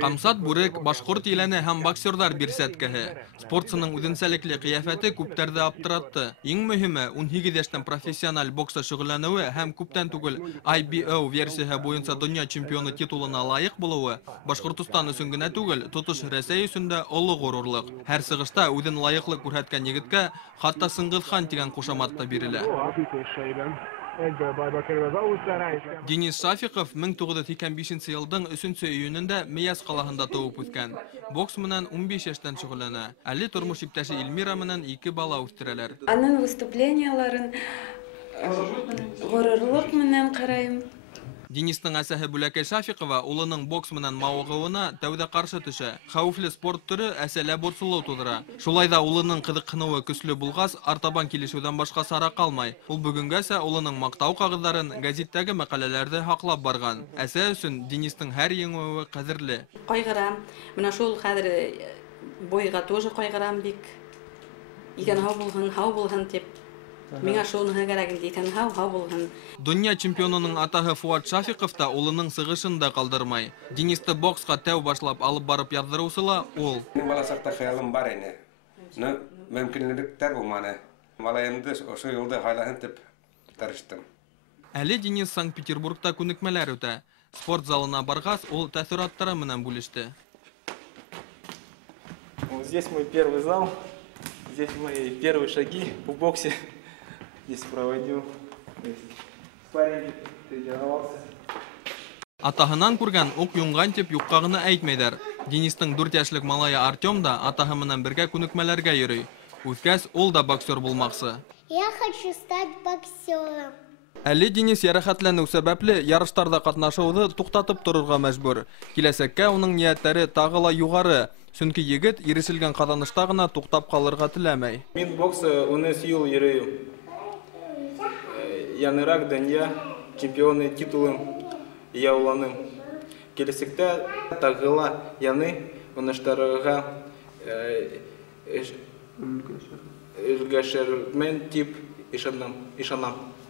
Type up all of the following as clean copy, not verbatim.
Камсат Бүрек башкорт илене һәм боксердар бирсәткәһе. Спортчының үзенчәлекле кыяфәте күптәрҙе аптыратты. Иң мөһиме 18 яшьтән профессиональ бокста шөгыльләнүе һәм күптән түгел IBO версияһы буенча дөнья чемпионы титулына лайык булуы Башкортстан өсөн генә түгел, тотыш Рәсәй өсөн дә олы горурлык. Һәр сыгышта үҙен лайыклы күрһәткән егеткә хатта Сыңғыҙхан дигән ҡушамат та бирелә. Денис Шафиков 1985 елдың 3 июнендә Мияс ҡалаһында тыуып үҫкән. Бокс менән 15 яшьтән шөғөлләнә. Әле тормош иптәше Илмира менән 2 бала үҫтерәләр. Аның выступленияларын горурлык менән ҡарайым. Денистың әсәһе Бүләкәй Шафикова улының бокс менән мауығыуына тәүҙә ҡаршы төшә. Хәүефле спорт төрө әсәлә борсолоу тудыра. Шулай ҙа улының ҡыҙыҡһыныуы көслө булғас, артабан килешеүҙән башҡа сара ҡалмай. Ул бөгөнгәсә улының маҡтау ҡағыҙҙарын, гәзиттәге мәҡәләләрҙе һаҡлап барған. Әсә өсөн Денистың һәр еңеүе ҡәҙерле. Ҡайғырам. Менә шул хәҙер бойға тоже ҡайғырам бик. Иген һау булһын тип. Миңә шуныһы кәрәк инде, икән һау булһын. Донъя чемпионының атаһы Фуат Шафиков та улының сығышын да ҡалдырмай. Денисты боксҡа тәү башлап алып барып яҙҙырыусы ла ул. Минең бала саҡта хыялым бар ине. Мөмкинлектәр булманы. Малайымды ошо юлды һайлаһын тип тырыштым. Әле Денис Санкт-Петербургта күнекмәләр үтә. Спорт залына барғас, ул тәьҫораттары менән бүлеште. Здесь мой первый зал. Здесь мои первые шаги в боксе. Здесь проводил спарринги, тренировался. Атаһынан күргән уҡ юнған тип юҡҡа ғына әйтмәйҙәр. Денистың 4 йәшлек малайы Артем да атаһы менән бергә күнекмәләргә йөрөй. Үҫкәс, ул да боксер булмаҡсы. Я хочу стать боксером. Әле Денис йәрәхәтләнеү сәбәпле ярыштарда ҡатнашыуҙы туҡтатып торорға мәжбүр. Киләсәккә уның ниәттәре тағы ла юғары. Сөнки егет ирешелгән ҡаҙанышта ғына туҡтап ҡалырға теләмәй. Мин боксы 10 йыл йөрөйөм. Янырак дөнья чемпионы титулын яуланым. Киләсәктә тағы ла яны уңыштарға өлгәшермен тип ышанам.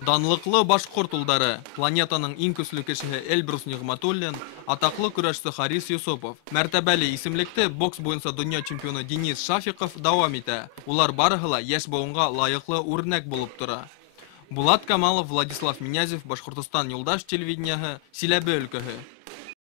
Данлыҡлы башҡорт улдары, планетаның иң көслө кешеһе Эльбрус Нигъмәтуллин, атаҡлы көрәшсе Харис Йосопов, мәртәбәле исемлекте бокс буйынса донъя чемпионы Денис Шафиков дауам итә. Улар барыһы ла йәш быуынға лайыҡлы үрнәк булып тора. Булат Камалов, Владислав Минязев, Башҡортостан Юлдаш телевидениеһы, Силәбе өлкәһе.